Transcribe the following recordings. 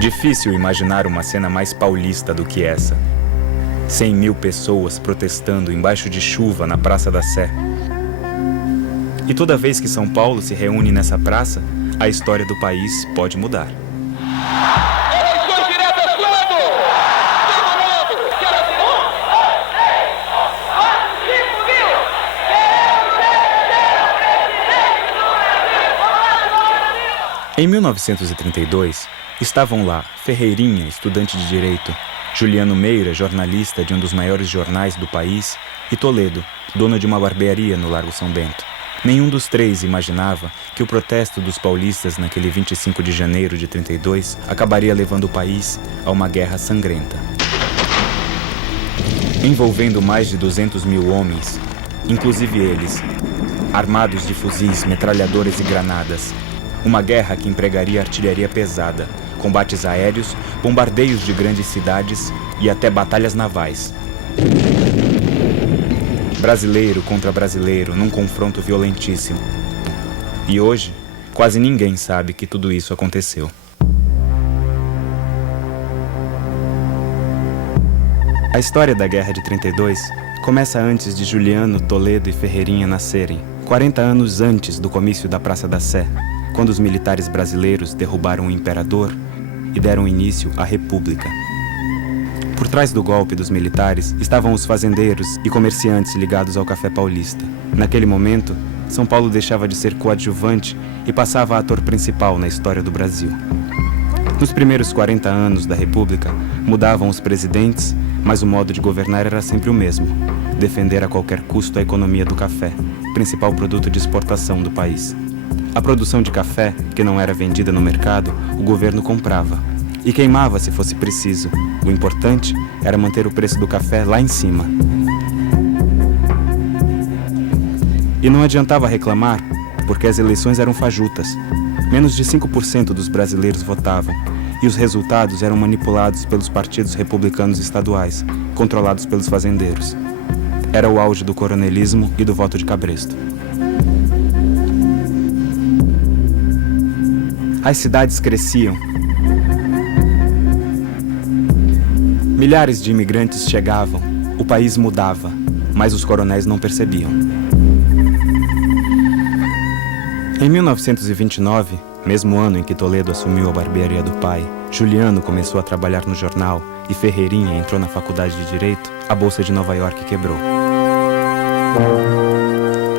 Difícil imaginar uma cena mais paulista do que essa. 100.000 pessoas protestando embaixo de chuva na Praça da Sé. E toda vez que São Paulo se reúne nessa praça, a história do país pode mudar. Em 1932, estavam lá Ferreirinha, estudante de Direito, Juliano Meira, jornalista de um dos maiores jornais do país, e Toledo, dono de uma barbearia no Largo São Bento. Nenhum dos três imaginava que o protesto dos paulistas naquele 25 de janeiro de 32 acabaria levando o país a uma guerra sangrenta. Envolvendo mais de 200.000 homens, inclusive eles, armados de fuzis, metralhadoras e granadas. Uma guerra que empregaria artilharia pesada, combates aéreos, bombardeios de grandes cidades e até batalhas navais. Brasileiro contra brasileiro num confronto violentíssimo. E hoje, quase ninguém sabe que tudo isso aconteceu. A história da Guerra de 32 começa antes de Juliano, Toledo e Ferreirinha nascerem, 40 anos antes do comício da Praça da Sé, quando os militares brasileiros derrubaram o imperador e deram início à República. Por trás do golpe dos militares estavam os fazendeiros e comerciantes ligados ao café paulista. Naquele momento, São Paulo deixava de ser coadjuvante e passava a ator principal na história do Brasil. Nos primeiros 40 anos da República, mudavam os presidentes, mas o modo de governar era sempre o mesmo: defender a qualquer custo a economia do café, principal produto de exportação do país. A produção de café, que não era vendida no mercado, o governo comprava e queimava se fosse preciso. O importante era manter o preço do café lá em cima. E não adiantava reclamar, porque as eleições eram fajutas. Menos de 5% dos brasileiros votavam, e os resultados eram manipulados pelos partidos republicanos estaduais, controlados pelos fazendeiros. Era o auge do coronelismo e do voto de cabresto. As cidades cresciam. Milhares de imigrantes chegavam, o país mudava, mas os coronéis não percebiam. Em 1929, mesmo ano em que Toledo assumiu a barbearia do pai, Juliano começou a trabalhar no jornal e Ferreirinha entrou na faculdade de Direito, a Bolsa de Nova York quebrou.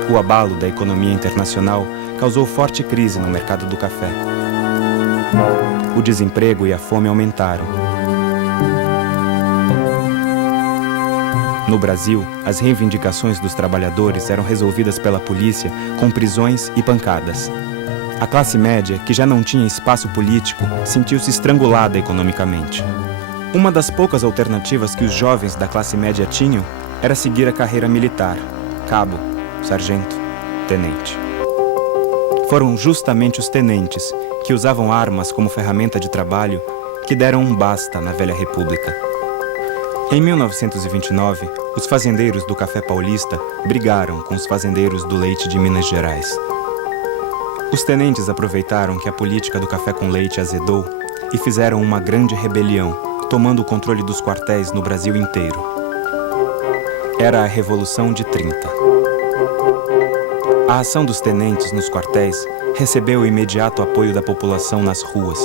O abalo da economia internacional causou forte crise no mercado do café. O desemprego e a fome aumentaram. No Brasil, as reivindicações dos trabalhadores eram resolvidas pela polícia com prisões e pancadas. A classe média, que já não tinha espaço político, sentiu-se estrangulada economicamente. Uma das poucas alternativas que os jovens da classe média tinham era seguir a carreira militar: cabo, sargento, tenente. Foram justamente os tenentes, que usavam armas como ferramenta de trabalho, que deram um basta na velha república. Em 1929, os fazendeiros do café paulista brigaram com os fazendeiros do leite de Minas Gerais. Os tenentes aproveitaram que a política do café com leite azedou e fizeram uma grande rebelião, tomando o controle dos quartéis no Brasil inteiro. Era a Revolução de 30. A ação dos tenentes nos quartéis recebeu o imediato apoio da população nas ruas.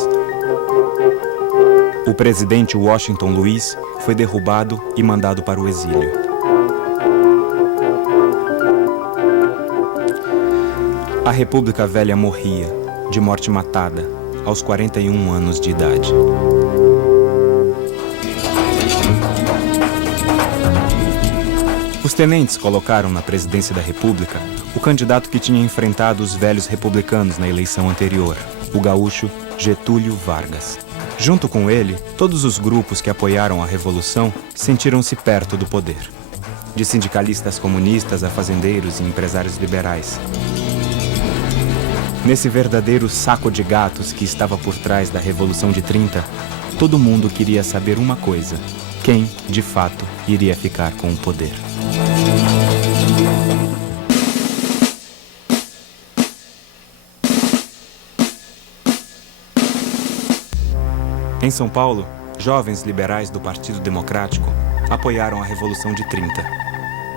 O presidente Washington Luiz foi derrubado e mandado para o exílio. A República Velha morria, de morte matada, aos 41 anos de idade. Os tenentes colocaram na presidência da República o candidato que tinha enfrentado os velhos republicanos na eleição anterior, o gaúcho Getúlio Vargas. Junto com ele, todos os grupos que apoiaram a Revolução sentiram-se perto do poder. De sindicalistas comunistas a fazendeiros e empresários liberais. Nesse verdadeiro saco de gatos que estava por trás da Revolução de 30, todo mundo queria saber uma coisa: quem, de fato, iria ficar com o poder. Em São Paulo, jovens liberais do Partido Democrático apoiaram a Revolução de 30.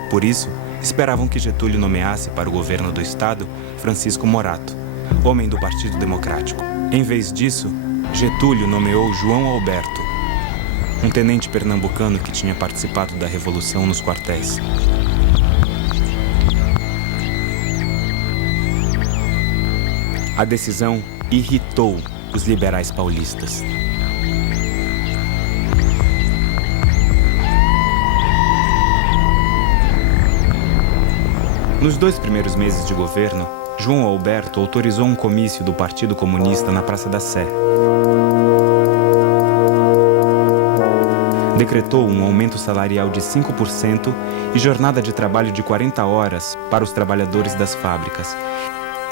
Por isso, esperavam que Getúlio nomeasse para o governo do estado Francisco Morato, homem do Partido Democrático. Em vez disso, Getúlio nomeou João Alberto, um tenente pernambucano que tinha participado da Revolução nos quartéis. A decisão irritou os liberais paulistas. Nos 2 primeiros meses de governo, João Alberto autorizou um comício do Partido Comunista na Praça da Sé. Decretou um aumento salarial de 5% e jornada de trabalho de 40 horas para os trabalhadores das fábricas.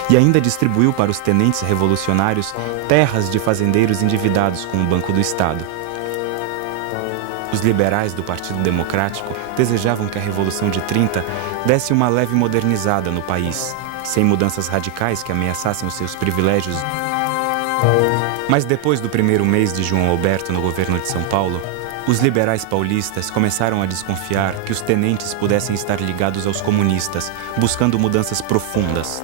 E ainda distribuiu para os tenentes revolucionários terras de fazendeiros endividados com o Banco do Estado. Os liberais do Partido Democrático desejavam que a Revolução de 30 desse uma leve modernizada no país, sem mudanças radicais que ameaçassem os seus privilégios. Mas depois do primeiro mês de João Alberto no governo de São Paulo, os liberais paulistas começaram a desconfiar que os tenentes pudessem estar ligados aos comunistas, buscando mudanças profundas.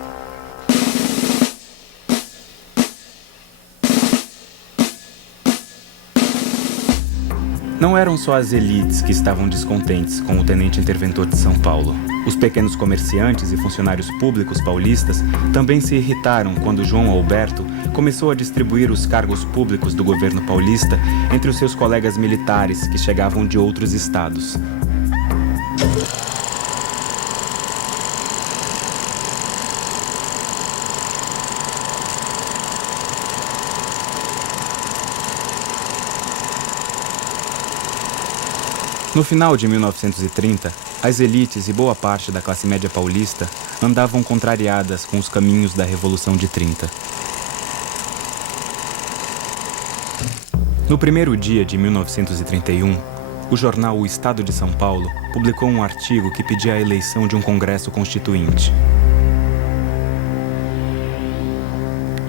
Não eram só as elites que estavam descontentes com o tenente interventor de São Paulo. Os pequenos comerciantes e funcionários públicos paulistas também se irritaram quando João Alberto começou a distribuir os cargos públicos do governo paulista entre os seus colegas militares que chegavam de outros estados. No final de 1930, as elites e boa parte da classe média paulista andavam contrariadas com os caminhos da Revolução de 30. No primeiro dia de 1931, o jornal O Estado de São Paulo publicou um artigo que pedia a eleição de um Congresso Constituinte.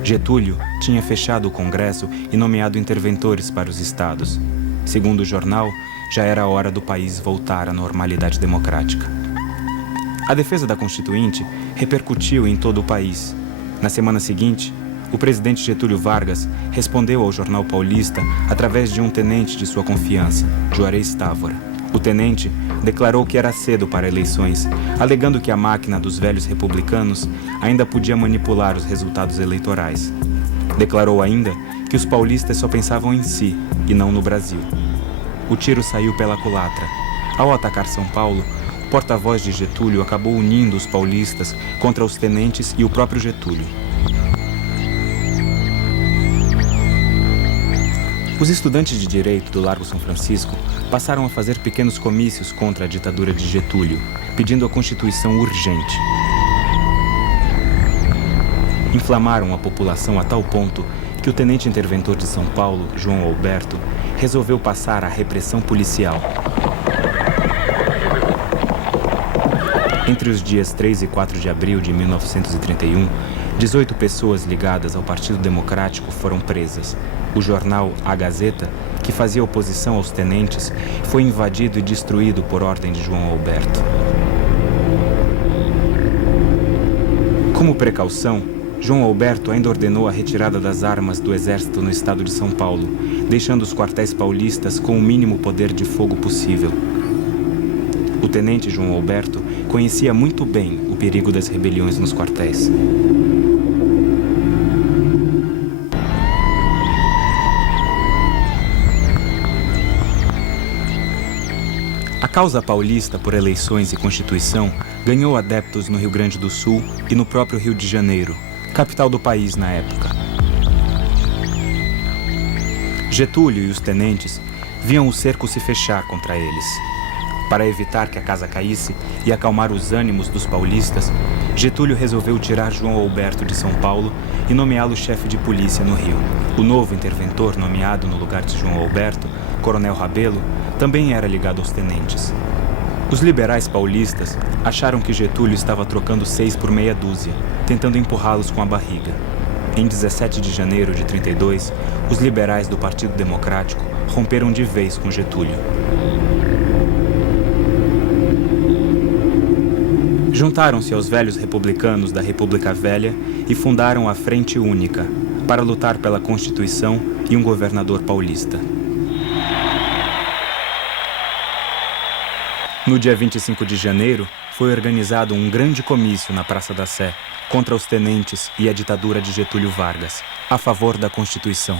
Getúlio tinha fechado o Congresso e nomeado interventores para os estados. Segundo o jornal, já era a hora do país voltar à normalidade democrática. A defesa da Constituinte repercutiu em todo o país. Na semana seguinte, o presidente Getúlio Vargas respondeu ao jornal paulista através de um tenente de sua confiança, Juarez Távora. O tenente declarou que era cedo para eleições, alegando que a máquina dos velhos republicanos ainda podia manipular os resultados eleitorais. Declarou ainda que os paulistas só pensavam em si e não no Brasil. O tiro saiu pela culatra. Ao atacar São Paulo, o porta-voz de Getúlio acabou unindo os paulistas contra os tenentes e o próprio Getúlio. Os estudantes de direito do Largo São Francisco passaram a fazer pequenos comícios contra a ditadura de Getúlio, pedindo a Constituição urgente. Inflamaram a população a tal ponto que o tenente interventor de São Paulo, João Alberto, resolveu passar a repressão policial. Entre os dias 3 e 4 de abril de 1931, 18 pessoas ligadas ao Partido Democrático foram presas. O jornal A Gazeta, que fazia oposição aos tenentes, foi invadido e destruído por ordem de João Alberto. Como precaução, João Alberto ainda ordenou a retirada das armas do exército no estado de São Paulo, deixando os quartéis paulistas com o mínimo poder de fogo possível. O tenente João Alberto conhecia muito bem o perigo das rebeliões nos quartéis. A causa paulista por eleições e Constituição ganhou adeptos no Rio Grande do Sul e no próprio Rio de Janeiro, capital do país na época. Getúlio e os tenentes viam o cerco se fechar contra eles. Para evitar que a casa caísse e acalmar os ânimos dos paulistas, Getúlio resolveu tirar João Alberto de São Paulo e nomeá-lo chefe de polícia no Rio. O novo interventor nomeado no lugar de João Alberto, Coronel Rabelo, também era ligado aos tenentes. Os liberais paulistas acharam que Getúlio estava trocando 6 por meia dúzia, tentando empurrá-los com a barriga. Em 17 de janeiro de 32, os liberais do Partido Democrático romperam de vez com Getúlio. Juntaram-se aos velhos republicanos da República Velha e fundaram a Frente Única, para lutar pela Constituição e um governador paulista. No dia 25 de janeiro, foi organizado um grande comício na Praça da Sé, contra os tenentes e a ditadura de Getúlio Vargas, a favor da Constituição.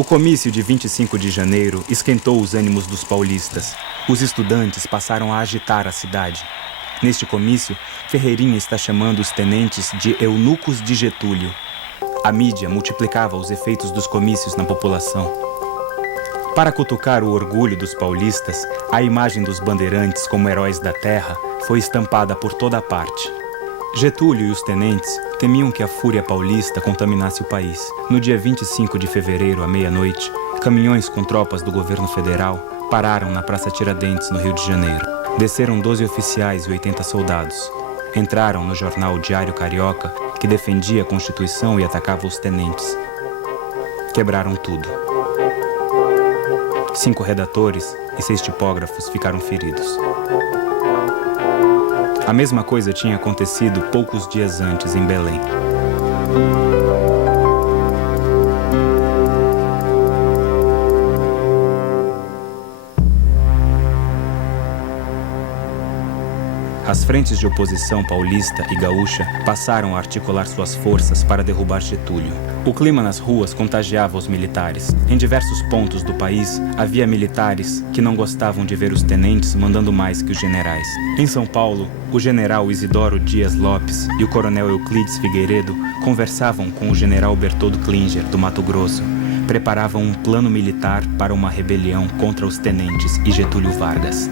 O comício de 25 de janeiro esquentou os ânimos dos paulistas. Os estudantes passaram a agitar a cidade. Neste comício, Ferreirinha está chamando os tenentes de eunucos de Getúlio. A mídia multiplicava os efeitos dos comícios na população. Para cutucar o orgulho dos paulistas, a imagem dos bandeirantes como heróis da terra foi estampada por toda a parte. Getúlio e os tenentes temiam que a fúria paulista contaminasse o país. No dia 25 de fevereiro, à meia-noite, caminhões com tropas do governo federal pararam na Praça Tiradentes, no Rio de Janeiro. Desceram 12 oficiais e 80 soldados. Entraram no jornal Diário Carioca, que defendia a Constituição e atacava os tenentes. Quebraram tudo. 5 redatores e 6 tipógrafos ficaram feridos. A mesma coisa tinha acontecido poucos dias antes em Belém. As frentes de oposição paulista e gaúcha passaram a articular suas forças para derrubar Getúlio. O clima nas ruas contagiava os militares. Em diversos pontos do país, havia militares que não gostavam de ver os tenentes mandando mais que os generais. Em São Paulo, o general Isidoro Dias Lopes e o coronel Euclides Figueiredo conversavam com o general Bertoldo Klinger, do Mato Grosso. Preparavam um plano militar para uma rebelião contra os tenentes e Getúlio Vargas.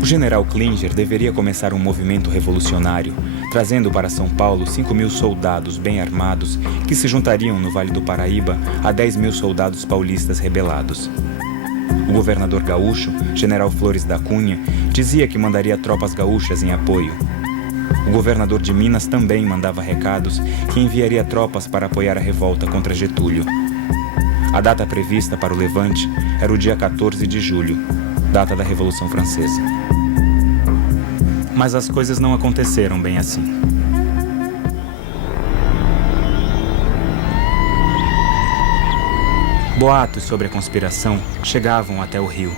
O general Klinger deveria começar um movimento revolucionário, trazendo para São Paulo 5.000 soldados bem armados que se juntariam no Vale do Paraíba a 10.000 soldados paulistas rebelados. O governador gaúcho, general Flores da Cunha, dizia que mandaria tropas gaúchas em apoio. O governador de Minas também mandava recados que enviaria tropas para apoiar a revolta contra Getúlio. A data prevista para o levante era o dia 14 de julho, data da Revolução Francesa. Mas as coisas não aconteceram bem assim. Boatos sobre a conspiração chegavam até o Rio.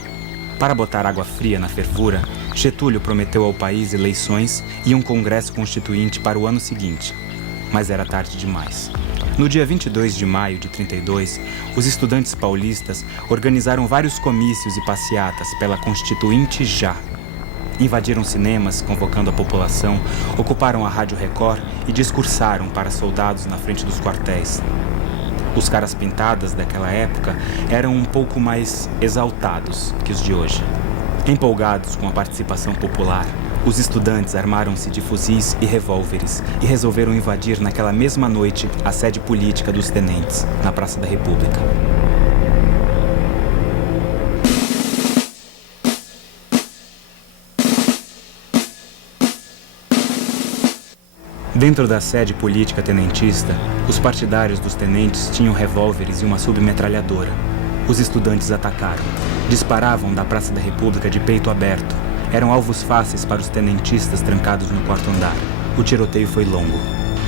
Para botar água fria na fervura, Getúlio prometeu ao país eleições e um congresso constituinte para o ano seguinte. Mas era tarde demais. No dia 22 de maio de 32, os estudantes paulistas organizaram vários comícios e passeatas pela Constituinte já. Invadiram cinemas, convocando a população, ocuparam a Rádio Record e discursaram para soldados na frente dos quartéis. Os caras pintadas daquela época eram um pouco mais exaltados que os de hoje. Empolgados com a participação popular, os estudantes armaram-se de fuzis e revólveres e resolveram invadir naquela mesma noite a sede política dos tenentes, na Praça da República. Dentro da sede política tenentista, os partidários dos tenentes tinham revólveres e uma submetralhadora. Os estudantes atacaram. Disparavam da Praça da República de peito aberto. Eram alvos fáceis para os tenentistas trancados no quarto andar. O tiroteio foi longo.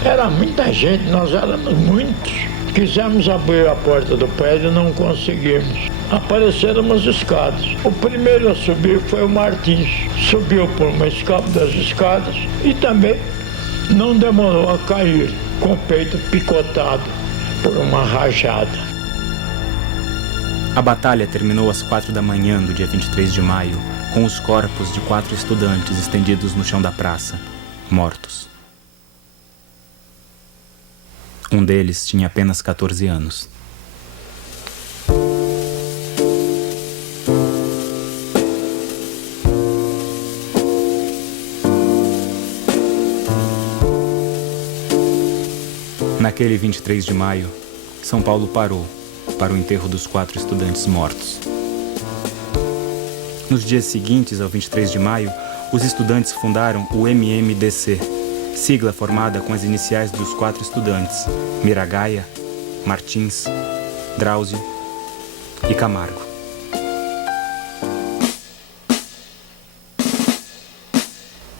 Era muita gente, nós éramos muitos. Quisemos abrir a porta do prédio e não conseguimos. Apareceram as escadas. O primeiro a subir foi o Martins. Subiu por uma das escadas e também não demorou a cair. com o peito picotado por uma rajada. A batalha terminou às 4 da manhã do dia 23 de maio, com os corpos de 4 estudantes estendidos no chão da praça, mortos. Um deles tinha apenas 14 anos. Naquele 23 de maio, São Paulo parou para o enterro dos 4 estudantes mortos. Nos dias seguintes ao 23 de maio, os estudantes fundaram o MMDC, sigla formada com as iniciais dos 4 estudantes, Miragaia, Martins, Drauzio e Camargo.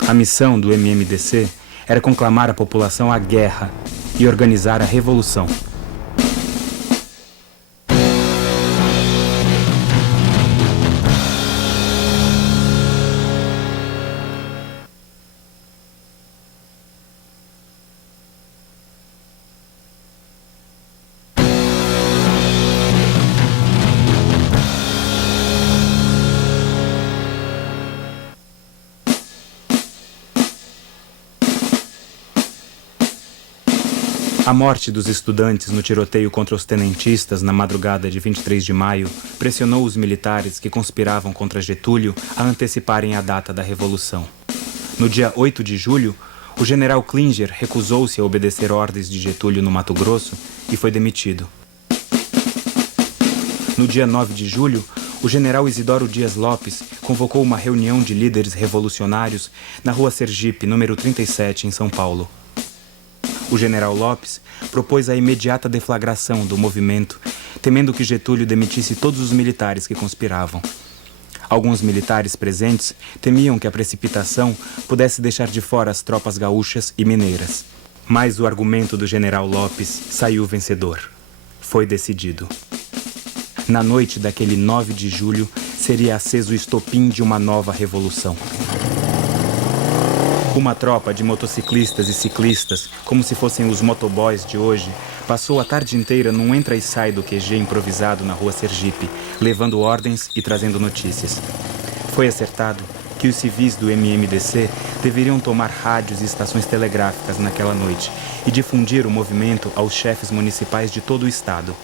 A missão do MMDC era conclamar a população à guerra e organizar a revolução. A morte dos estudantes no tiroteio contra os tenentistas na madrugada de 23 de maio pressionou os militares que conspiravam contra Getúlio a anteciparem a data da Revolução. No dia 8 de julho, o general Klinger recusou-se a obedecer ordens de Getúlio no Mato Grosso e foi demitido. No dia 9 de julho, o general Isidoro Dias Lopes convocou uma reunião de líderes revolucionários na Rua Sergipe, número 37, em São Paulo. O general Lopes propôs a imediata deflagração do movimento, temendo que Getúlio demitisse todos os militares que conspiravam. Alguns militares presentes temiam que a precipitação pudesse deixar de fora as tropas gaúchas e mineiras. Mas o argumento do general Lopes saiu vencedor. Foi decidido. Na noite daquele 9 de julho, seria aceso o estopim de uma nova revolução. Uma tropa de motociclistas e ciclistas, como se fossem os motoboys de hoje, passou a tarde inteira num entra e sai do QG improvisado na Rua Sergipe, levando ordens e trazendo notícias. Foi acertado que os civis do MMDC deveriam tomar rádios e estações telegráficas naquela noite e difundir o movimento aos chefes municipais de todo o estado.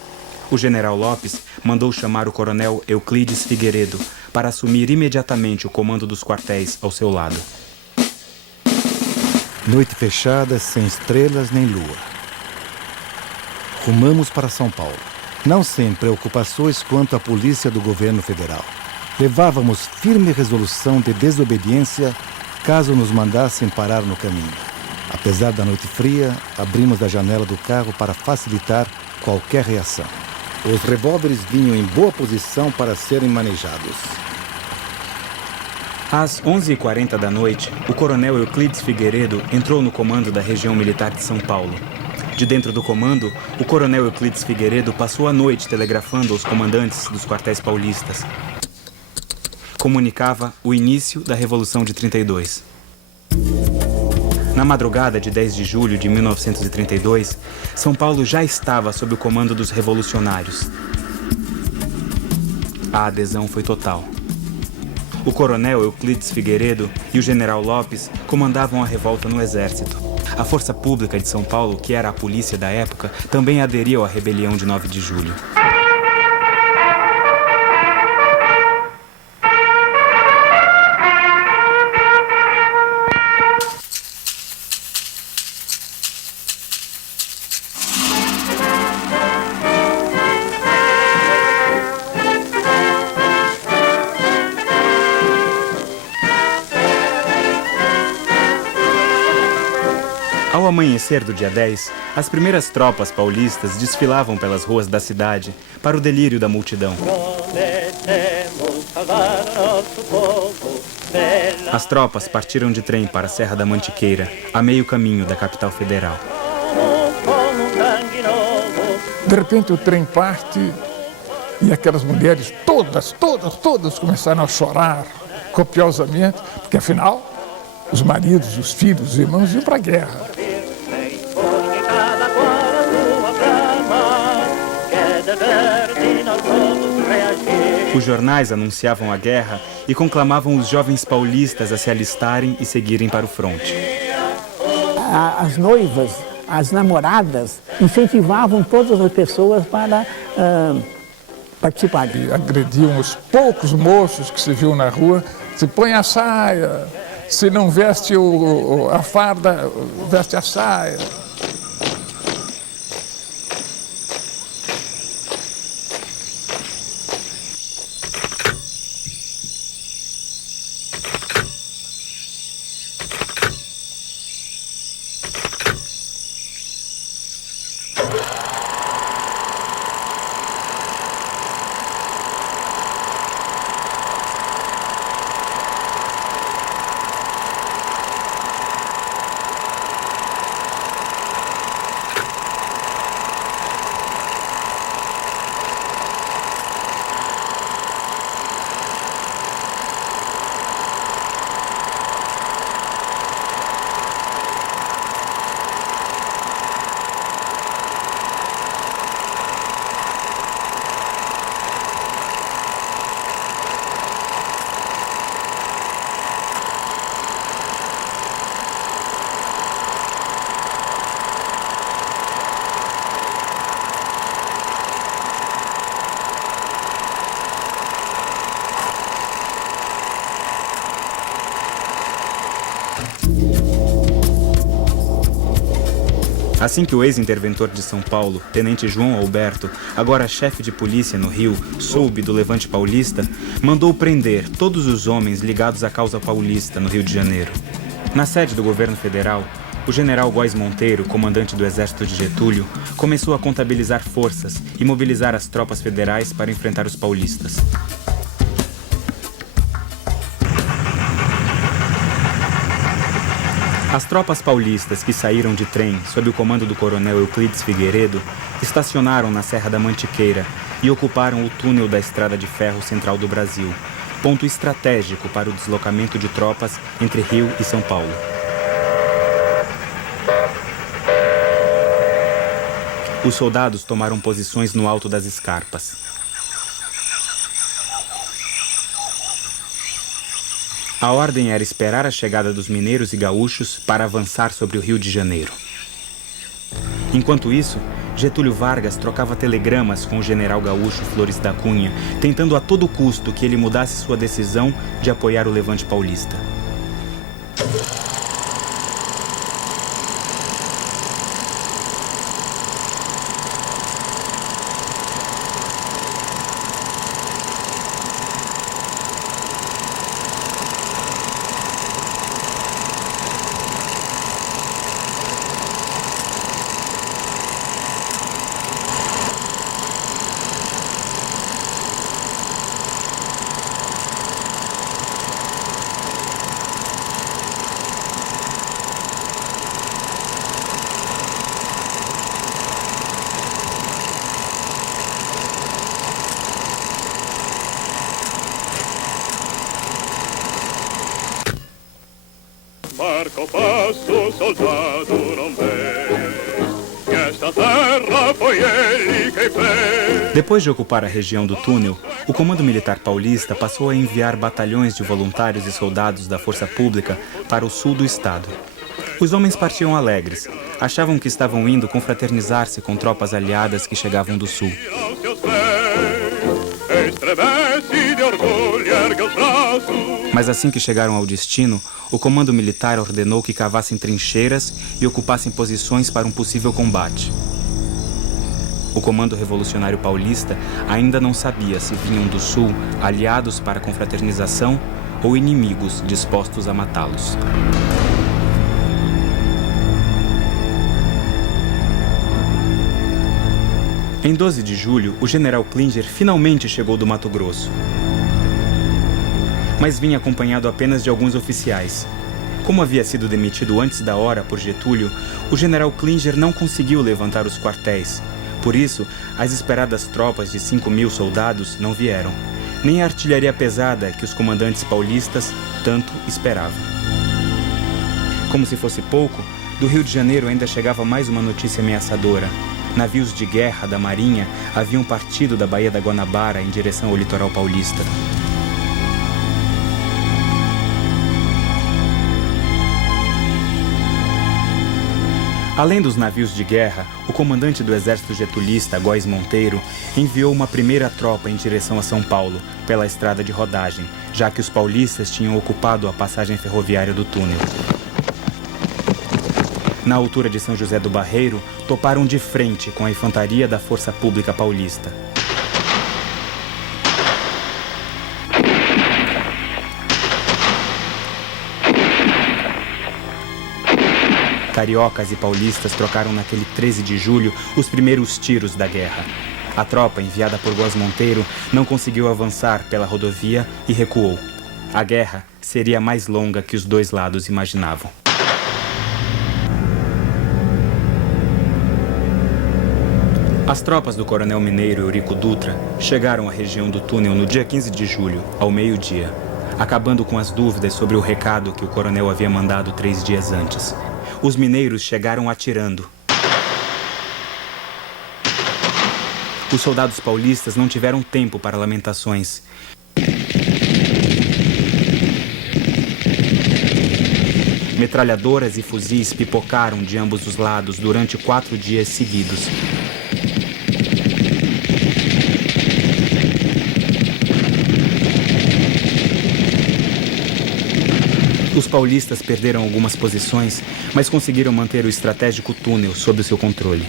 O general Lopes mandou chamar o coronel Euclides Figueiredo para assumir imediatamente o comando dos quartéis ao seu lado. Noite fechada, sem estrelas nem lua. Rumamos para São Paulo, não sem preocupações quanto à polícia do governo federal. Levávamos firme resolução de desobediência caso nos mandassem parar no caminho. Apesar da noite fria, abrimos a janela do carro para facilitar qualquer reação. Os revólveres vinham em boa posição para serem manejados. Às 11h40 da noite, o coronel Euclides Figueiredo entrou no comando da região militar de São Paulo. De dentro do comando, o coronel Euclides Figueiredo passou a noite telegrafando aos comandantes dos quartéis paulistas. Comunicava o início da Revolução de 32. Na madrugada de 10 de julho de 1932, São Paulo já estava sob o comando dos revolucionários. A adesão foi total. O coronel Euclides Figueiredo e o general Lopes comandavam a revolta no exército. A Força Pública de São Paulo, que era a polícia da época, também aderiu à rebelião de 9 de julho. Ao amanhecer do dia 10, as primeiras tropas paulistas desfilavam pelas ruas da cidade para o delírio da multidão. As tropas partiram de trem para a Serra da Mantiqueira, a meio caminho da capital federal. De repente o trem parte e aquelas mulheres todas começaram a chorar copiosamente, porque afinal os maridos, os filhos, os irmãos iam para a guerra. Os jornais anunciavam a guerra e conclamavam os jovens paulistas a se alistarem e seguirem para o fronte. As noivas, as namoradas, incentivavam todas as pessoas para participarem. E agrediam os poucos moços que se viam na rua, se põe a saia, se não veste a farda, veste a saia. Assim que o ex-interventor de São Paulo, tenente João Alberto, agora chefe de polícia no Rio, soube do levante paulista, mandou prender todos os homens ligados à causa paulista no Rio de Janeiro. Na sede do governo federal, o general Góes Monteiro, comandante do exército de Getúlio, começou a contabilizar forças e mobilizar as tropas federais para enfrentar os paulistas. As tropas paulistas que saíram de trem sob o comando do coronel Euclides Figueiredo estacionaram na Serra da Mantiqueira e ocuparam o túnel da Estrada de Ferro Central do Brasil, ponto estratégico para o deslocamento de tropas entre Rio e São Paulo. Os soldados tomaram posições no alto das escarpas. A ordem era esperar a chegada dos mineiros e gaúchos para avançar sobre o Rio de Janeiro. Enquanto isso, Getúlio Vargas trocava telegramas com o general gaúcho Flores da Cunha, tentando a todo custo que ele mudasse sua decisão de apoiar o levante paulista. Marca o passo, soldado, não vê que esta terra foi ele quem fez. Depois de ocupar a região do túnel, o Comando Militar Paulista passou a enviar batalhões de voluntários e soldados da Força Pública para o sul do estado. Os homens partiam alegres, achavam que estavam indo confraternizar-se com tropas aliadas que chegavam do sul. Mas assim que chegaram ao destino, o comando militar ordenou que cavassem trincheiras e ocupassem posições para um possível combate. O Comando Revolucionário Paulista ainda não sabia se vinham do sul aliados para a confraternização ou inimigos dispostos a matá-los. Em 12 de julho, o general Klinger finalmente chegou do Mato Grosso. Mas vinha acompanhado apenas de alguns oficiais. Como havia sido demitido antes da hora por Getúlio, o general Klinger não conseguiu levantar os quartéis. Por isso, as esperadas tropas de 5.000 soldados não vieram, nem a artilharia pesada que os comandantes paulistas tanto esperavam. Como se fosse pouco, do Rio de Janeiro ainda chegava mais uma notícia ameaçadora. navios de guerra da Marinha haviam partido da Baía da Guanabara em direção ao litoral paulista. Além dos navios de guerra, o comandante do exército getulista, Góes Monteiro, enviou uma primeira tropa em direção a São Paulo, pela estrada de rodagem, já que os paulistas tinham ocupado a passagem ferroviária do túnel. Na altura de São José do Barreiro, toparam de frente com a infantaria da Força Pública Paulista. Cariocas e paulistas trocaram naquele 13 de julho os primeiros tiros da guerra. A tropa, enviada por Góes Monteiro, não conseguiu avançar pela rodovia e recuou. A guerra seria mais longa que os dois lados imaginavam. As tropas do coronel mineiro Eurico Dutra chegaram à região do túnel no dia 15 de julho, ao meio-dia, acabando com as dúvidas sobre o recado que o coronel havia mandado 3 dias antes. Os mineiros chegaram atirando. Os soldados paulistas não tiveram tempo para lamentações. Metralhadoras e fuzis pipocaram de ambos os lados durante 4 dias seguidos. Os paulistas perderam algumas posições, mas conseguiram manter o estratégico túnel sob o seu controle.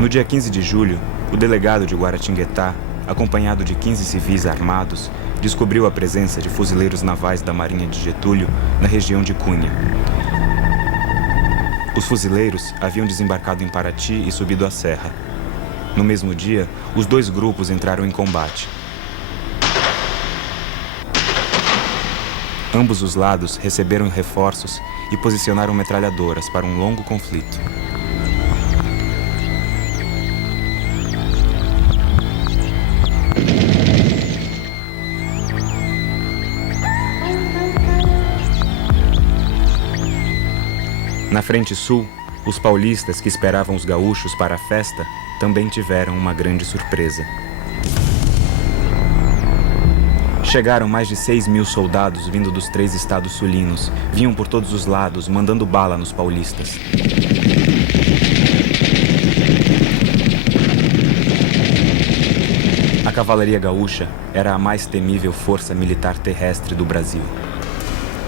No dia 15 de julho, o delegado de Guaratinguetá, acompanhado de 15 civis armados, descobriu a presença de fuzileiros navais da Marinha de Getúlio na região de Cunha. Os fuzileiros haviam desembarcado em Paraty e subido a serra. No mesmo dia, os dois grupos entraram em combate. Ambos os lados receberam reforços e posicionaram metralhadoras para um longo conflito. Na frente sul, os paulistas que esperavam os gaúchos para a festa também tiveram uma grande surpresa. Chegaram mais de 6.000 soldados vindo dos 3 estados sulinos. Vinham por todos os lados, mandando bala nos paulistas. A cavalaria gaúcha era a mais temível força militar terrestre do Brasil.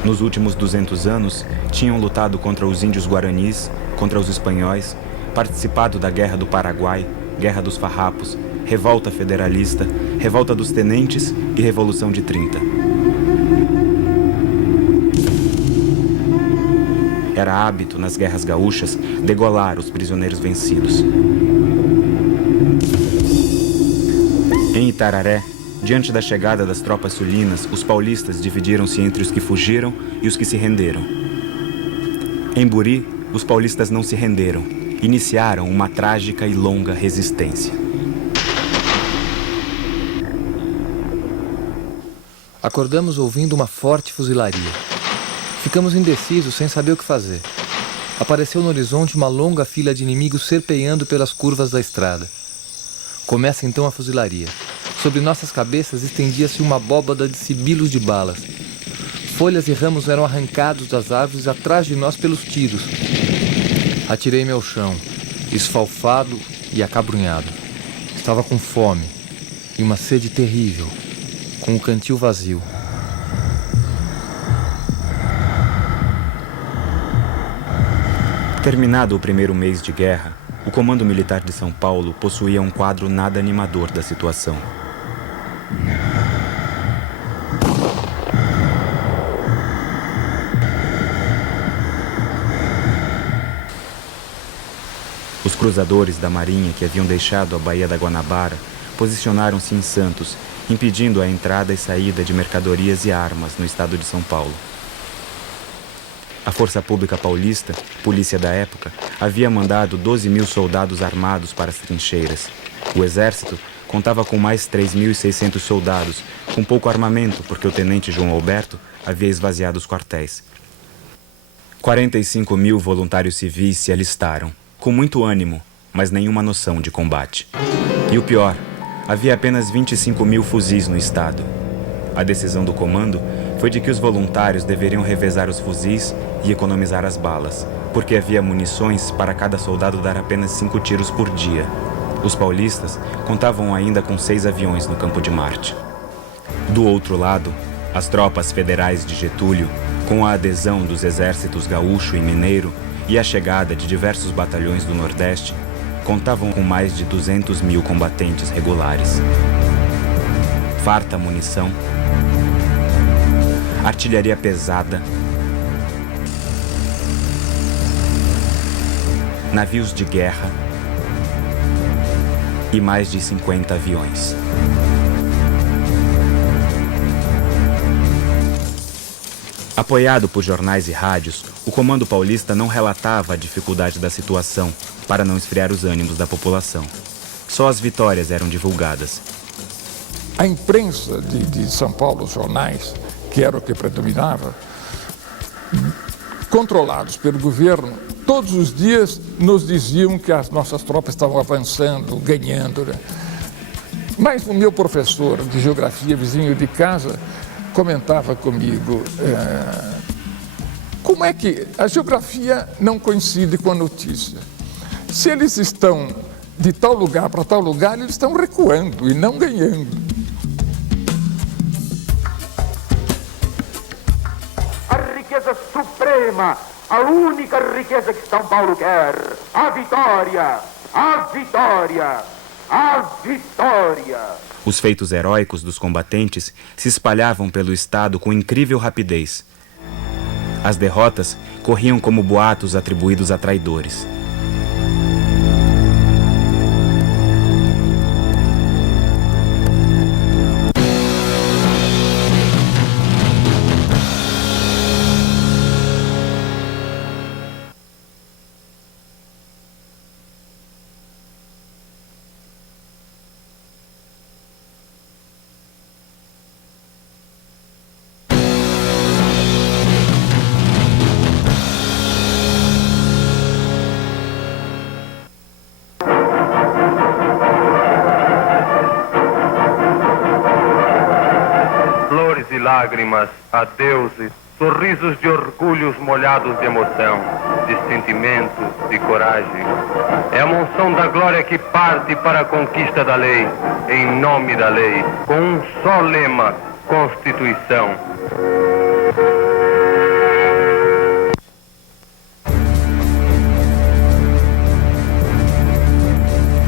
Nos últimos 200 anos, tinham lutado contra os índios guaranis, contra os espanhóis, participado da Guerra do Paraguai, Guerra dos Farrapos, Revolta Federalista, Revolta dos Tenentes e Revolução de 30. Era hábito, nas guerras gaúchas, degolar os prisioneiros vencidos. Em Itararé, diante da chegada das tropas sulinas, os paulistas dividiram-se entre os que fugiram e os que se renderam. Em Buri, os paulistas não se renderam. Iniciaram uma trágica e longa resistência. Acordamos ouvindo uma forte fuzilaria. Ficamos indecisos, sem saber o que fazer. Apareceu no horizonte uma longa fila de inimigos serpeando pelas curvas da estrada. Começa então a fuzilaria. Sobre nossas cabeças estendia-se uma abóbada de sibilos de balas. Folhas e ramos eram arrancados das árvores atrás de nós pelos tiros. Atirei-me ao chão. esfalfado e acabrunhado. Estava com fome e uma sede terrível, com o cantil vazio. Terminado o primeiro mês de guerra, o Comando Militar de São Paulo possuía um quadro nada animador da situação. Os cruzadores da Marinha que haviam deixado a Baía da Guanabara posicionaram-se em Santos, impedindo a entrada e saída de mercadorias e armas no estado de São Paulo. A Força Pública Paulista, polícia da época, havia mandado 12.000 soldados armados para as trincheiras. O exército contava com mais 3.600 soldados, com pouco armamento, porque o tenente João Alberto havia esvaziado os quartéis. 45.000 voluntários civis se alistaram, com muito ânimo, mas nenhuma noção de combate. E o pior, havia apenas 25.000 fuzis no estado. A decisão do comando foi de que os voluntários deveriam revezar os fuzis e economizar as balas, porque havia munições para cada soldado dar apenas 5 tiros por dia. Os paulistas contavam ainda com 6 aviões no campo de Marte. Do outro lado, as tropas federais de Getúlio, com a adesão dos exércitos gaúcho e mineiro e a chegada de diversos batalhões do Nordeste, contavam com mais de 200.000 combatentes regulares. Farta munição, artilharia pesada, navios de guerra e mais de 50 aviões. Apoiado por jornais e rádios, o Comando Paulista não relatava a dificuldade da situação para não esfriar os ânimos da população. Só as vitórias eram divulgadas. A imprensa de São Paulo, os jornais, que era o que predominava, controlados pelo governo, todos os dias nos diziam que as nossas tropas estavam avançando, ganhando, né? Mas o meu professor de geografia, vizinho de casa, comentava comigo, como é que a geografia não coincide com a notícia? Se eles estão de tal lugar para tal lugar, eles estão recuando e não ganhando. A riqueza suprema, a única riqueza que São Paulo quer, a vitória, a vitória, a vitória. Os feitos heróicos dos combatentes se espalhavam pelo estado com incrível rapidez. As derrotas corriam como boatos atribuídos a traidores. Lágrimas, adeuses, sorrisos de orgulhos molhados de emoção, de sentimento, de coragem. É a monção da glória que parte para a conquista da lei, em nome da lei, com um só lema, Constituição.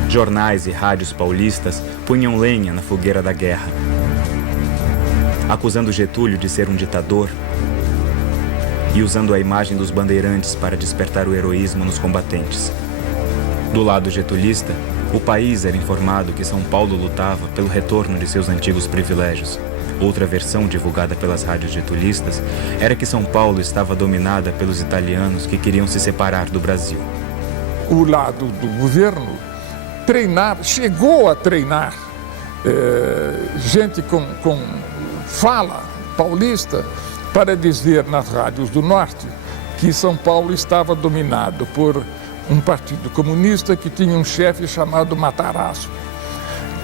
Jornais e rádios paulistas punham lenha na fogueira da guerra, acusando Getúlio de ser um ditador e usando a imagem dos bandeirantes para despertar o heroísmo nos combatentes. Do lado getulista, o país era informado que São Paulo lutava pelo retorno de seus antigos privilégios. Outra versão divulgada pelas rádios getulistas era que São Paulo estava dominada pelos italianos que queriam se separar do Brasil. O lado do governo chegou a treinar gente com fala paulista para dizer nas rádios do Norte que São Paulo estava dominado por um partido comunista que tinha um chefe chamado Matarazzo,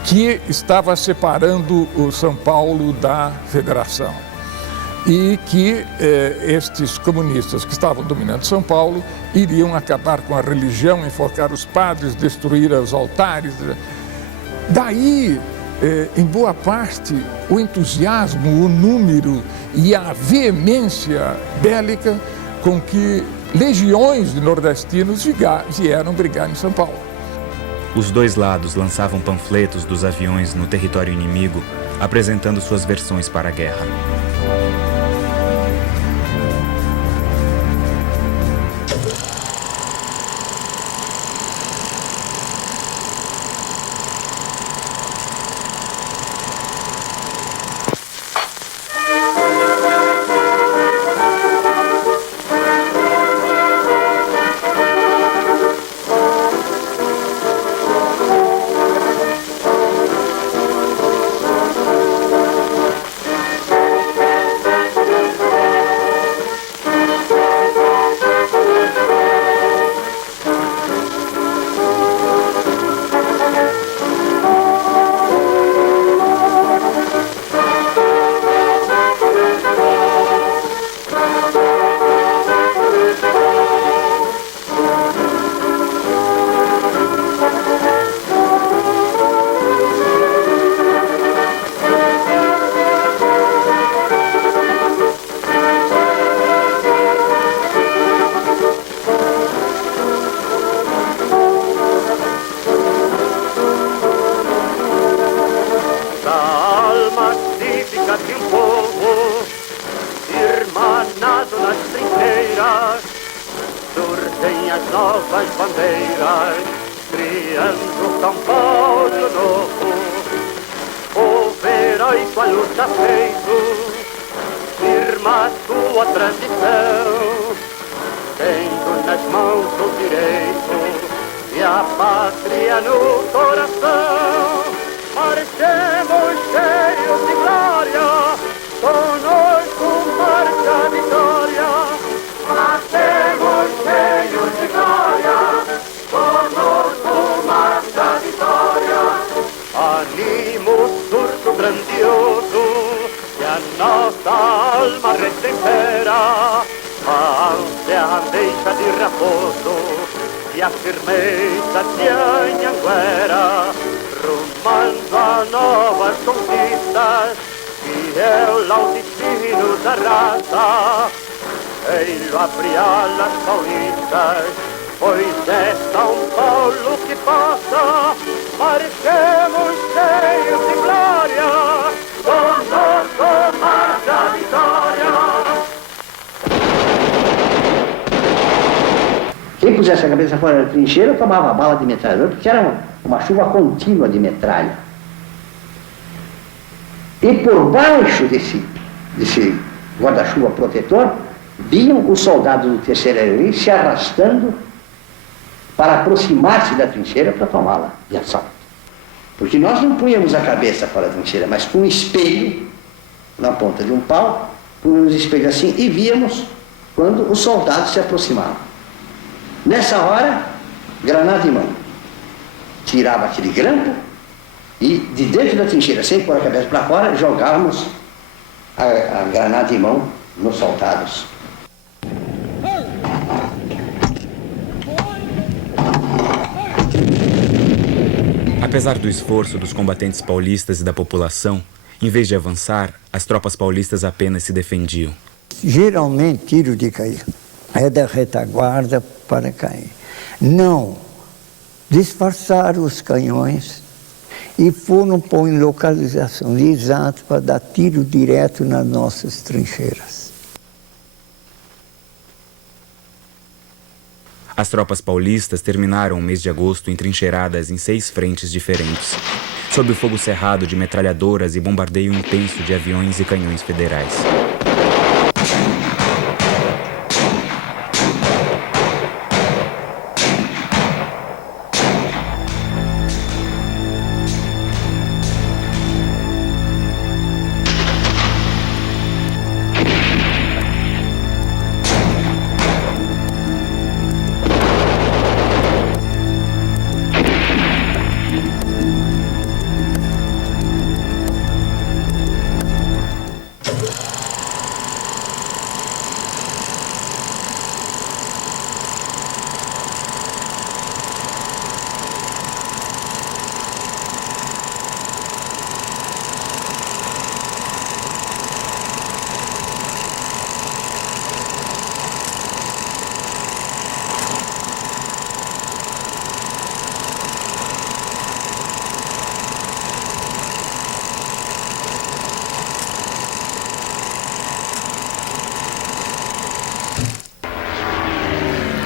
que estava separando o São Paulo da federação. e que estes comunistas que estavam dominando São Paulo iriam acabar com a religião, enforcar os padres, destruir os altares. Daí, em boa parte, o entusiasmo, o número e a veemência bélica com que legiões de nordestinos vieram brigar em São Paulo. Os dois lados lançavam panfletos dos aviões no território inimigo, apresentando suas versões para a guerra. Quem pusesse a cabeça fora da trincheira tomava bala de metralhador, porque era uma chuva contínua de metralha. E por baixo desse guarda-chuva protetor, vinham os soldados do terceiro aéreo se arrastando para aproximar-se da trincheira para tomá-la de assalto. Porque nós não punhamos a cabeça fora da trincheira, mas com um espelho na ponta de um pau, punhamos o espelho assim e víamos quando os soldados se aproximavam. Nessa hora, granada em mão, tirava aquele grampo e de dentro da trincheira, sem pôr a cabeça para fora, jogávamos a granada em mão nos soldados. Apesar do esforço dos combatentes paulistas e da população, em vez de avançar, as tropas paulistas apenas se defendiam. Geralmente, tiro de cair. É da retaguarda para cair. Não. Disfarçaram os canhões e foram pôr em localização exata para dar tiro direto nas nossas trincheiras. As tropas paulistas terminaram o mês de agosto entrincheiradas em 6 frentes diferentes, sob o fogo cerrado de metralhadoras e bombardeio intenso de aviões e canhões federais.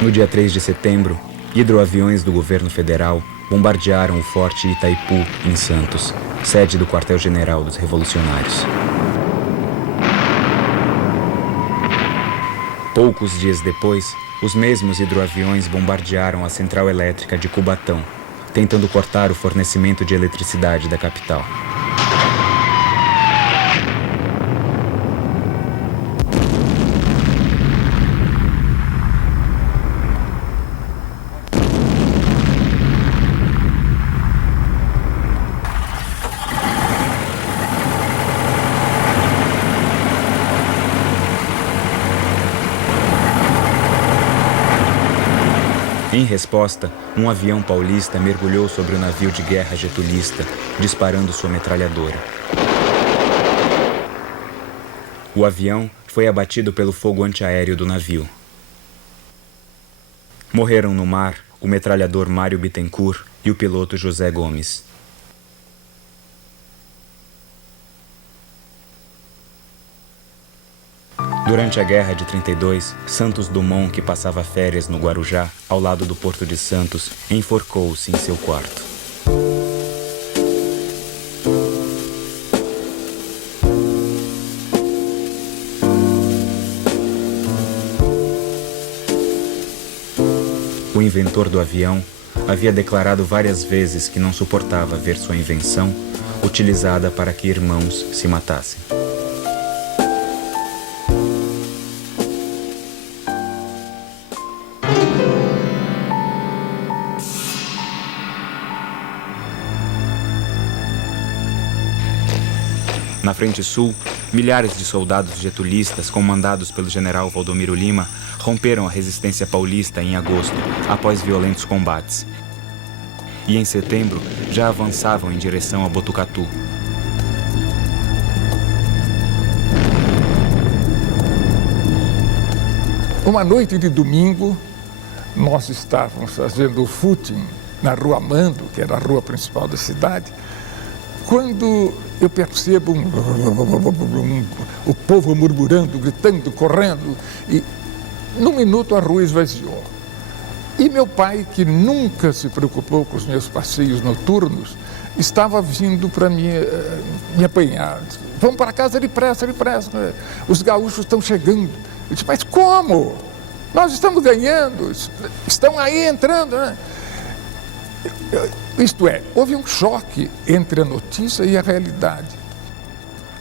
No dia 3 de setembro, hidroaviões do governo federal bombardearam o Forte Itaipu, em Santos, sede do quartel-general dos revolucionários. Poucos dias depois, os mesmos hidroaviões bombardearam a central elétrica de Cubatão, tentando cortar o fornecimento de eletricidade da capital. Em resposta, um avião paulista mergulhou sobre o navio de guerra getulista, disparando sua metralhadora. O avião foi abatido pelo fogo antiaéreo do navio. Morreram no mar o metralhador Mário Bittencourt e o piloto José Gomes. Durante a Guerra de 32, Santos Dumont, que passava férias no Guarujá, ao lado do Porto de Santos, enforcou-se em seu quarto. O inventor do avião havia declarado várias vezes que não suportava ver sua invenção utilizada para que irmãos se matassem. Na frente sul, milhares de soldados getulistas, comandados pelo general Valdomiro Lima, romperam a resistência paulista em agosto, após violentos combates. E em setembro, já avançavam em direção a Botucatu. Uma noite de domingo, nós estávamos fazendo footing na Rua Amando, que era a rua principal da cidade, quando eu percebo o povo murmurando, gritando, correndo, e num minuto a rua esvaziou. E meu pai, que nunca se preocupou com os meus passeios noturnos, estava vindo para me apanhar. Vamos para casa depressa, depressa. Os gaúchos estão chegando. Eu disse, mas como? Nós estamos ganhando, estão aí entrando, né? Isto é, houve um choque entre a notícia e a realidade.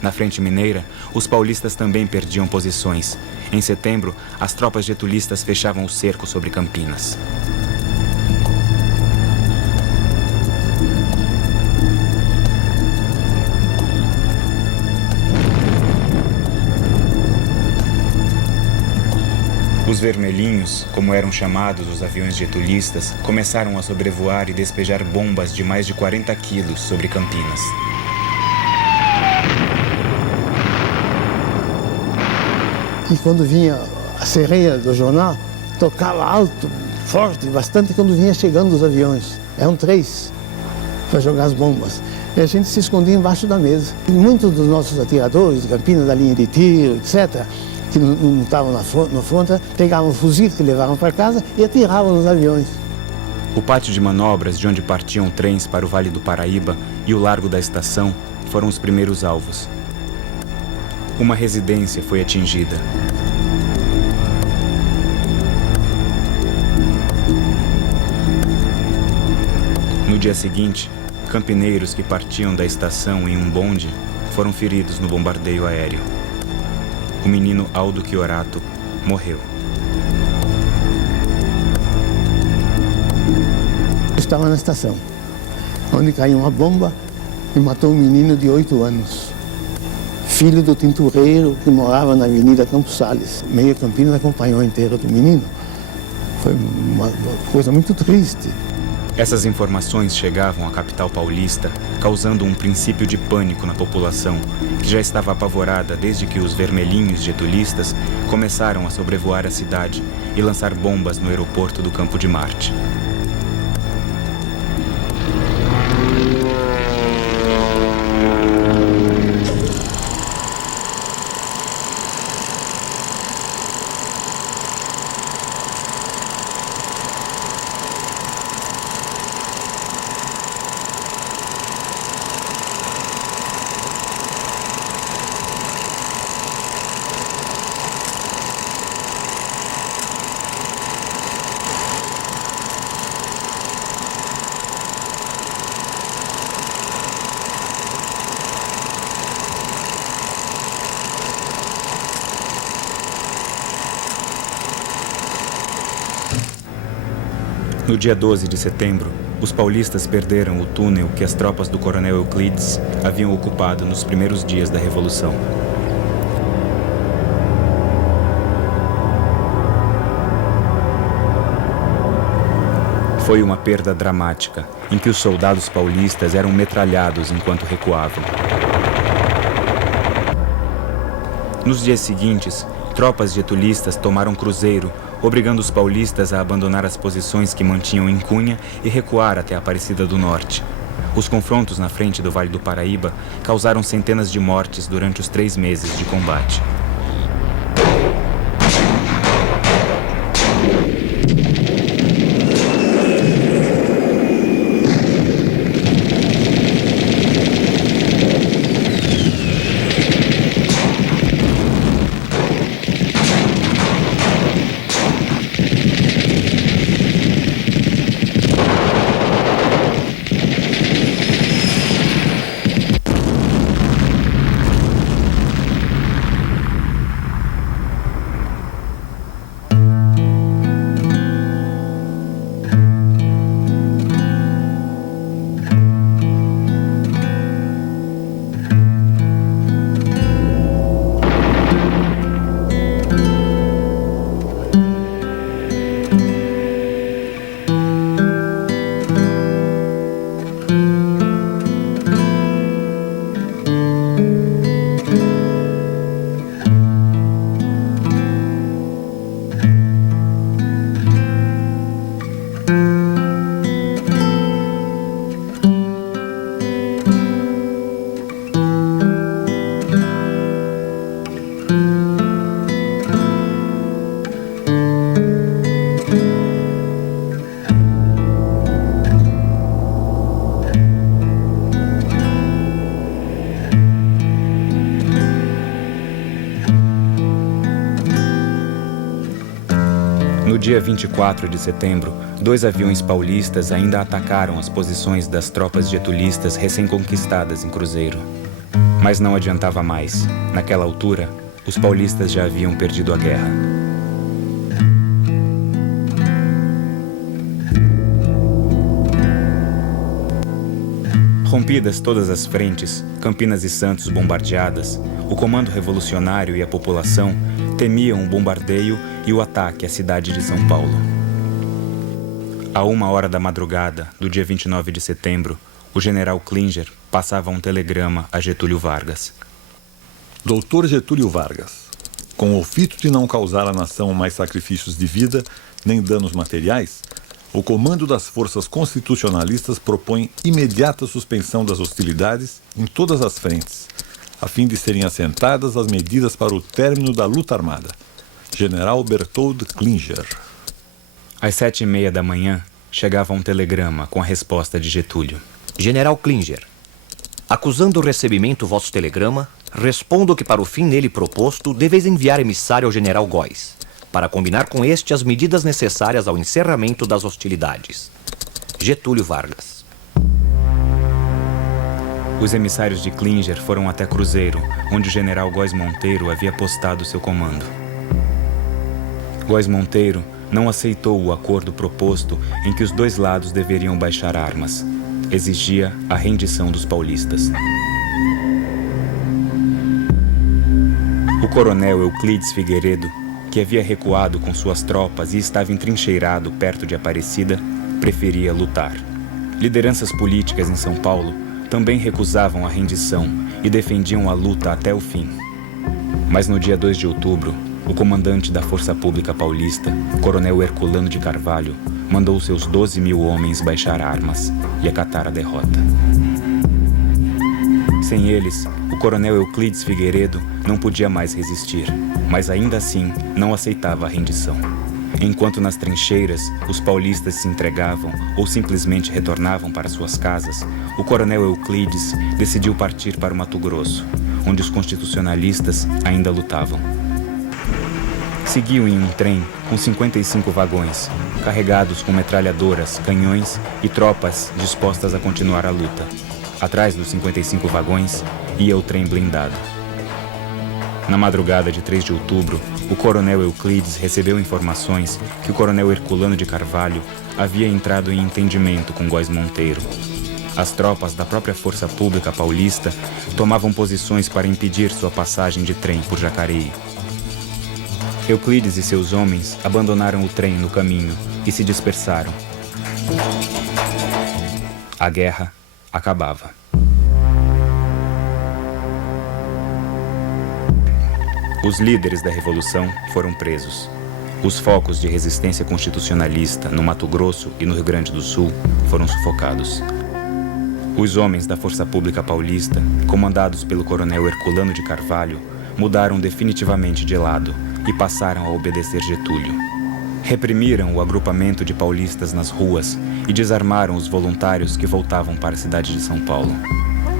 Na frente mineira, os paulistas também perdiam posições. Em setembro, as tropas getulistas fechavam o cerco sobre Campinas. Os vermelhinhos, como eram chamados os aviões getulistas, começaram a sobrevoar e despejar bombas de mais de 40 quilos sobre Campinas. E quando vinha a sereia do jornal, tocava alto, forte, bastante quando vinha chegando os aviões. Eram 3 para jogar as bombas. E a gente se escondia embaixo da mesa. E muitos dos nossos atiradores de Campinas, da linha de tiro, etc., que não estavam na fronte, pegavam o fuzil que levavam para casa e atiravam nos aviões. O pátio de manobras, de onde partiam trens para o Vale do Paraíba, e o Largo da Estação foram os primeiros alvos. Uma residência foi atingida. No dia seguinte, campineiros que partiam da estação em um bonde foram feridos no bombardeio aéreo. O menino Aldo Chiorato morreu. Eu estava na estação, onde caiu uma bomba e matou um menino de 8 anos. Filho do tintureiro que morava na Avenida Campos Sales. Meia Campinas acompanhou inteiro do menino. Foi uma coisa muito triste. Essas informações chegavam à capital paulista, causando um princípio de pânico na população, que já estava apavorada desde que os vermelhinhos getulistas começaram a sobrevoar a cidade e lançar bombas no aeroporto do Campo de Marte. No dia 12 de setembro, os paulistas perderam o túnel que as tropas do coronel Euclides haviam ocupado nos primeiros dias da Revolução. Foi uma perda dramática, em que os soldados paulistas eram metralhados enquanto recuavam. Nos dias seguintes, tropas getulistas tomaram Cruzeiro, obrigando os paulistas a abandonar as posições que mantinham em Cunha e recuar até Aparecida do Norte. Os confrontos na frente do Vale do Paraíba causaram centenas de mortes durante os 3 meses de combate. No dia 24 de setembro, 2 aviões paulistas ainda atacaram as posições das tropas getulistas recém-conquistadas em Cruzeiro. Mas não adiantava mais. Naquela altura, os paulistas já haviam perdido a guerra. Rompidas todas as frentes, Campinas e Santos bombardeadas, o comando revolucionário e a população temiam o bombardeio e o ataque à cidade de São Paulo. A 1h da madrugada do dia 29 de setembro, o general Klinger passava um telegrama a Getúlio Vargas. Doutor Getúlio Vargas, com o fito de não causar à nação mais sacrifícios de vida nem danos materiais, o comando das forças constitucionalistas propõe imediata suspensão das hostilidades em todas as frentes, a fim de serem assentadas as medidas para o término da luta armada. General Berthold Klinger. Às 7h30 da manhã, chegava um telegrama com a resposta de Getúlio. General Klinger, acusando o recebimento vosso telegrama, respondo que para o fim nele proposto, deveis enviar emissário ao general Góes, para combinar com este as medidas necessárias ao encerramento das hostilidades. Getúlio Vargas. Os emissários de Klinger foram até Cruzeiro, onde o general Góes Monteiro havia postado seu comando. Góes Monteiro não aceitou o acordo proposto em que os 2 lados deveriam baixar armas. Exigia a rendição dos paulistas. O coronel Euclides Figueiredo, que havia recuado com suas tropas e estava entrincheirado perto de Aparecida, preferia lutar. Lideranças políticas em São Paulo também recusavam a rendição e defendiam a luta até o fim. Mas no dia 2 de outubro, o comandante da Força Pública Paulista, coronel Herculano de Carvalho, mandou seus 12.000 homens baixar armas e acatar a derrota. Sem eles, o coronel Euclides Figueiredo não podia mais resistir, mas ainda assim não aceitava a rendição. Enquanto nas trincheiras os paulistas se entregavam ou simplesmente retornavam para suas casas, o coronel Euclides decidiu partir para o Mato Grosso, onde os constitucionalistas ainda lutavam. Seguiu em um trem com 55 vagões, carregados com metralhadoras, canhões e tropas dispostas a continuar a luta. Atrás dos 55 vagões ia o trem blindado. Na madrugada de 3 de outubro, o coronel Euclides recebeu informações que o coronel Herculano de Carvalho havia entrado em entendimento com Góes Monteiro. As tropas da própria Força Pública Paulista tomavam posições para impedir sua passagem de trem por Jacareí. Euclides e seus homens abandonaram o trem no caminho e se dispersaram. A guerra acabava. Os líderes da Revolução foram presos. Os focos de resistência constitucionalista no Mato Grosso e no Rio Grande do Sul foram sufocados. Os homens da Força Pública Paulista, comandados pelo coronel Herculano de Carvalho, mudaram definitivamente de lado e passaram a obedecer Getúlio. Reprimiram o agrupamento de paulistas nas ruas e desarmaram os voluntários que voltavam para a cidade de São Paulo.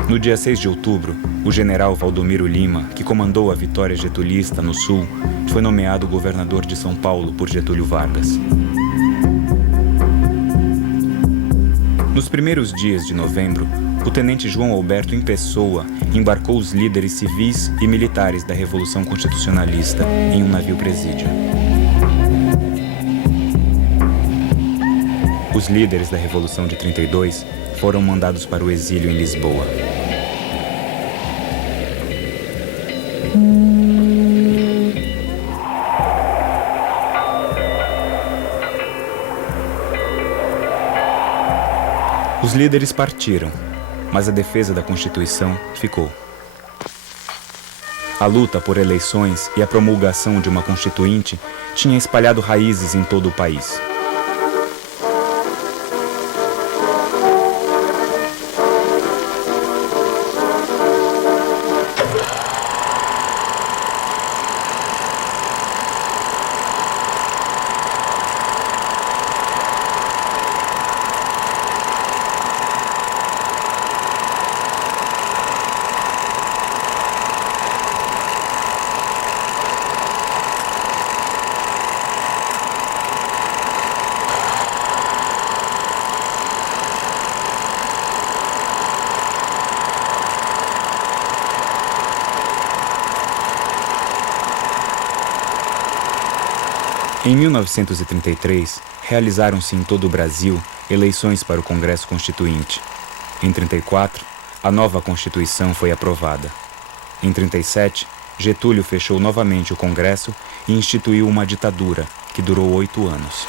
No dia 6 de outubro, o general Valdomiro Lima, que comandou a vitória getulista no Sul, foi nomeado governador de São Paulo por Getúlio Vargas. Nos primeiros dias de novembro, o tenente João Alberto em pessoa embarcou os líderes civis e militares da Revolução Constitucionalista em um navio-presídio. Os líderes da Revolução de 32 foram mandados para o exílio em Lisboa. Os líderes partiram, mas a defesa da Constituição ficou. A luta por eleições e a promulgação de uma Constituinte tinha espalhado raízes em todo o país. Em 1933, realizaram-se em todo o Brasil eleições para o Congresso Constituinte. Em 34, a nova Constituição foi aprovada. Em 37, Getúlio fechou novamente o Congresso e instituiu uma ditadura que durou 8 anos.